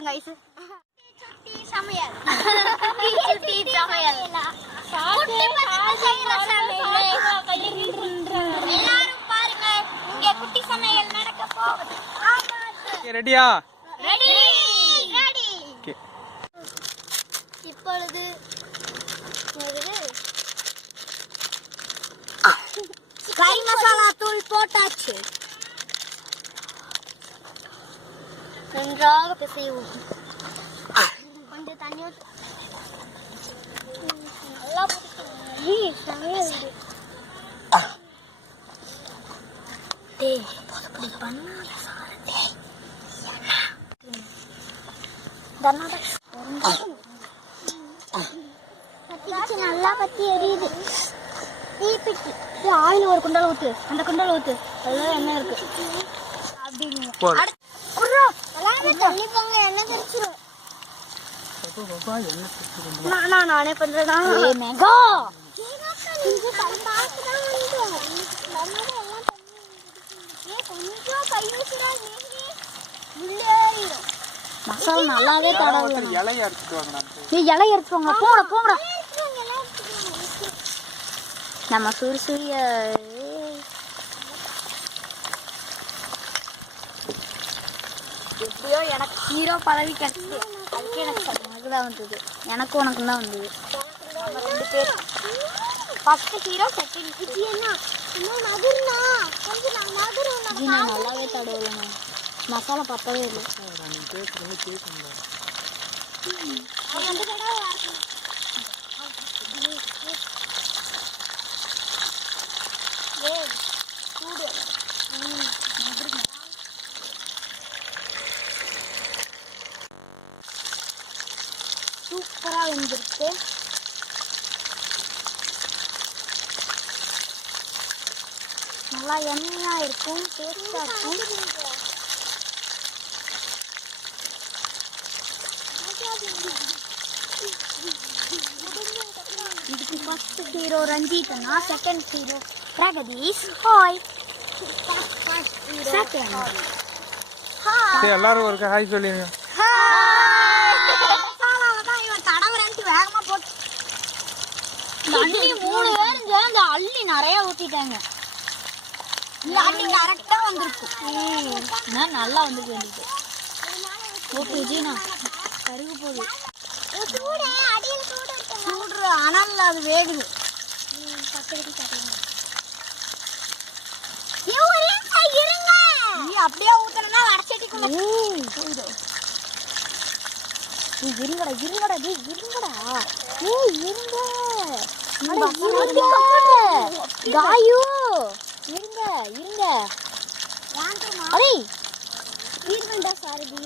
வாங்க ஐஸ். சுட்டி சமையல். சுட்டி சமையல். எல்லாரும் பாருங்க, இங்க குட்டி சமையல் நடக்க போகுது. ரெடியா? Ready ready. இப்பொழுது கறி மசாலா தூள் போட்டாச்சு. நன்றாக பிசையவும். கொஞ்சம் தண்ணி ஊற்றி நல்லா சமையல். நல்லா பத்தி எரியுது. தீப்பிட்டு ஆயில் ஒரு குண்டால ஊத்து, அந்த குண்டால ஊத்து, அதெல்லாம் என்ன இருக்கு நானே பண்றேன். மசாலா நல்லாவே தடவை. இலைய எடுத்துவாங்க. போங்கடா போங்கடா. நம்ம சுறுசுறிய எப்படியோ எனக்கு ஹீரோ பதவி கிடைச்சது. அதுக்கே எனக்கு தான் வந்தது. எனக்கும் உனக்கு தான் வந்தது. நம்ம 2 பேர் ஃபர்ஸ்ட் ஹீரோ, செகண்ட் ஹீரோ. நல்லாவே தடவலண்ணா. மசாலா பத்தவே இல்லை. சூப்பரா வந்துருக்கு. நல்லா எண்ணெயா இருக்கும், டேஸ்டா இருக்கும். இதுக்கு ஃபர்ஸ்ட் ஹீரோ ரஞ்சித்னா, second hero Pragadeesh. Hi. Second hi. எல்லாரும் ஒரு ஹாய் சொல்லுங்க. அள்ளி 3 பேரும் சேர்ந்து அள்ளி நிறைய ஊத்திட்டாங்க. இந்த அள்ளி கரெக்டா வந்துருக்கு. நல்லா வந்து வேண்டிட்டு ஓகே ஜீனா கருகு போகுது. சூடு அனல்ல அது வேகுது. அப்படியே ஊத்தணும்னா வடச்சட்டிக்குள்ள போயிடும். இருங்கடா இருங்கடா இருங்கடா. இருங்க காயு இருங்க இருங்க. அரே இருங்கடா சாரதி.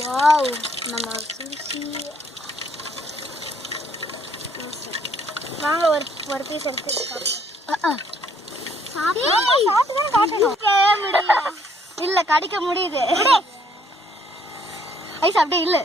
வாவ் நம்ம சுஷி. வாங்க ஒரு பீஸ் எடுத்து இல்ல கடிக்க முடியுது. ஐஸ் அப்படியே இல்ல.